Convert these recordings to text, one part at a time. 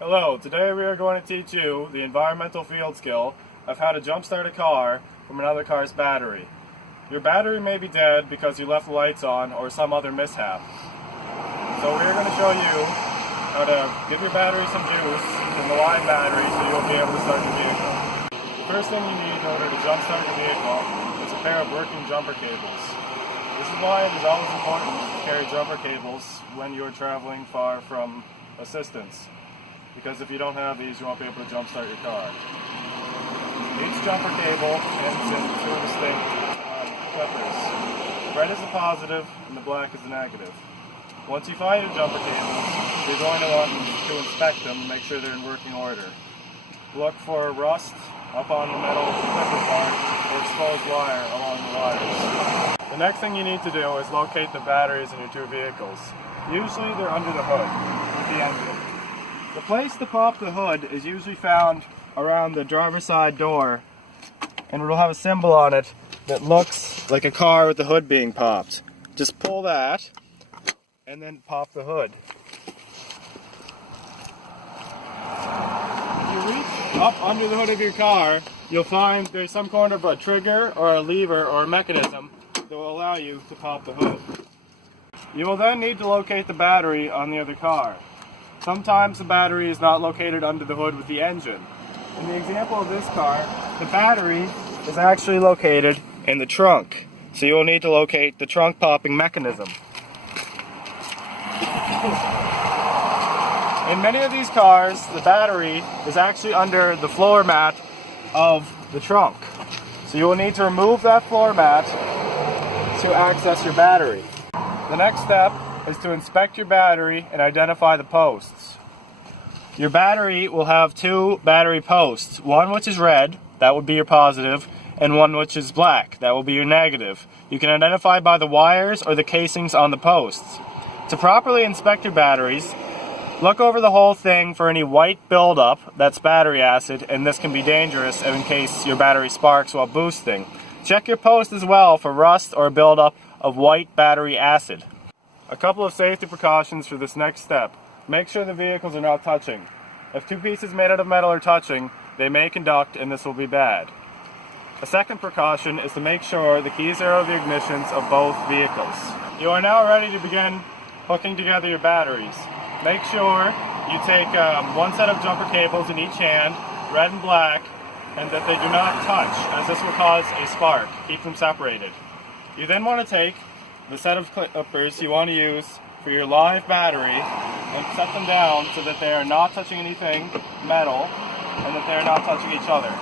Hello, today we are going to teach you the environmental field skill of how to jumpstart a car from another car's battery. Your battery may be dead because you left the lights on or some other mishap. So we are going to show you how to give your battery some juice from the live battery so you'll be able to start your vehicle. The first thing you need in order to jumpstart your vehicle is a pair of working jumper cables. This is why it is always important to carry jumper cables when you are traveling far from assistance. Because if you don't have these, you won't be able to jumpstart your car. Each jumper cable ends in two distinct clippers. The red is the positive and the black is the negative. Once you find your jumper cables, you're going to want to inspect them and make sure they're in working order. Look for rust up on the metal clipper part or exposed wire along the wires. The next thing you need to do is locate the batteries in your two vehicles. Usually they're under the hood with the engine. The place to pop the hood is usually found around the driver's side door, and it'll have a symbol on it that looks like a car with the hood being popped. Just pull that and then pop the hood. If you reach up under the hood of your car, you'll find there's some kind of a trigger or a lever or a mechanism that will allow you to pop the hood. You will then need to locate the battery on the other car. Sometimes the battery is not located under the hood with the engine. In the example of this car, the battery is actually located in the trunk. So you will need to locate the trunk popping mechanism. In many of these cars, the battery is actually under the floor mat of the trunk. So you will need to remove that floor mat to access your battery. The next step is to inspect your battery and identify the posts. Your battery will have two battery posts, one which is red, that would be your positive, and one which is black, that will be your negative. You can identify by the wires or the casings on the posts. To properly inspect your batteries, look over the whole thing for any white buildup, that's battery acid, and this can be dangerous in case your battery sparks while boosting. Check your post as well for rust or buildup of white battery acid. A couple of safety precautions for this next step. Make sure the vehicles are not touching. If two pieces made out of metal are touching, they may conduct and this will be bad. A second precaution is to make sure the keys are out of the ignitions of both vehicles. You are now ready to begin hooking together your batteries. Make sure you take one set of jumper cables in each hand, red and black, and that they do not touch, as this will cause a spark. Keep them separated. You then want to take the set of clippers you want to use for your live battery and set them down so that they are not touching anything metal and that they are not touching each other.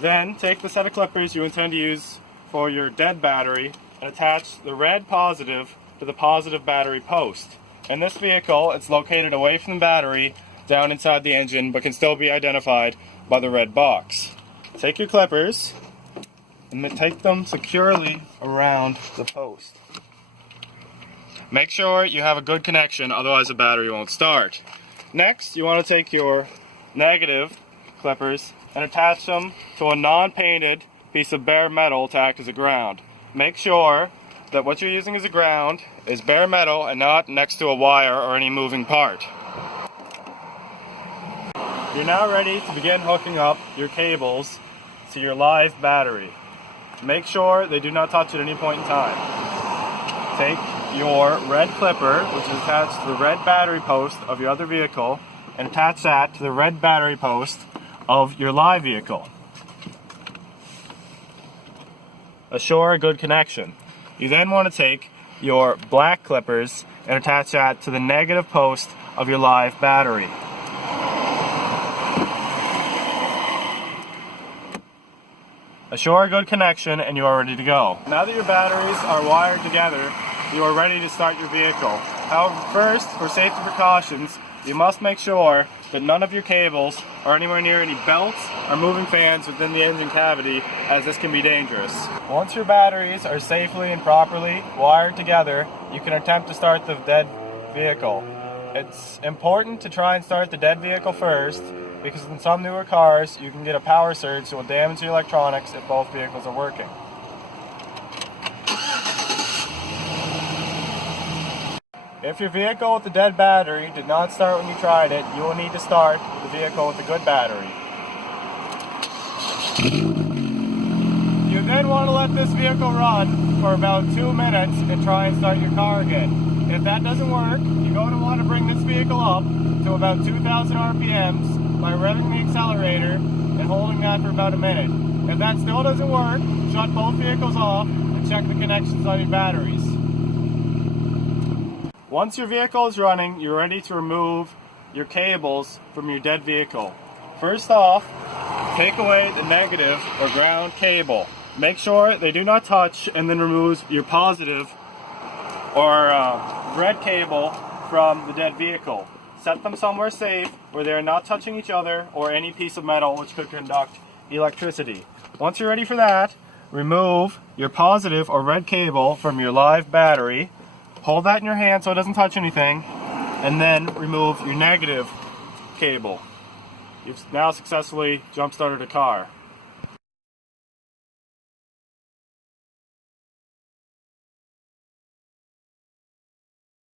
Then take the set of clippers you intend to use for your dead battery and attach the red positive to the positive battery post. In this vehicle, it's located away from the battery down inside the engine but can still be identified by the red box. Take your clippers and then take them securely around the post. Make sure you have a good connection, otherwise the battery won't start. Next, you want to take your negative clippers and attach them to a non-painted piece of bare metal to act as a ground. Make sure that what you're using as a ground is bare metal and not next to a wire or any moving part. You're now ready to begin hooking up your cables to your live battery. Make sure they do not touch at any point in time. Take your red clipper, which is attached to the red battery post of your other vehicle, and attach that to the red battery post of your live vehicle. Assure a good connection. You then want to take your black clippers and attach that to the negative post of your live battery. Assure a good connection and you are ready to go. Now that your batteries are wired together, you are ready to start your vehicle. However, first, for safety precautions, you must make sure that none of your cables are anywhere near any belts or moving fans within the engine cavity, as this can be dangerous. Once your batteries are safely and properly wired together, you can attempt to start the dead vehicle. It's important to try and start the dead vehicle first, because in some newer cars you can get a power surge that will damage the electronics if both vehicles are working. If your vehicle with a dead battery did not start when you tried it, you will need to start the vehicle with a good battery. You then want to let this vehicle run for about 2 minutes and try and start your car again. If that doesn't work, you're going to want to bring this vehicle up to about 2,000 RPMs by revving the accelerator and holding that for about a minute. If that still doesn't work, shut both vehicles off and check the connections on your batteries. Once your vehicle is running, you're ready to remove your cables from your dead vehicle. First off, take away the negative or ground cable. Make sure they do not touch, and then remove your positive or red cable from the dead vehicle. Set them somewhere safe where they are not touching each other or any piece of metal which could conduct electricity. Once you're ready for that, remove your positive or red cable from your live battery. Hold that in your hand so it doesn't touch anything, and then remove your negative cable. You've now successfully jump-started a car.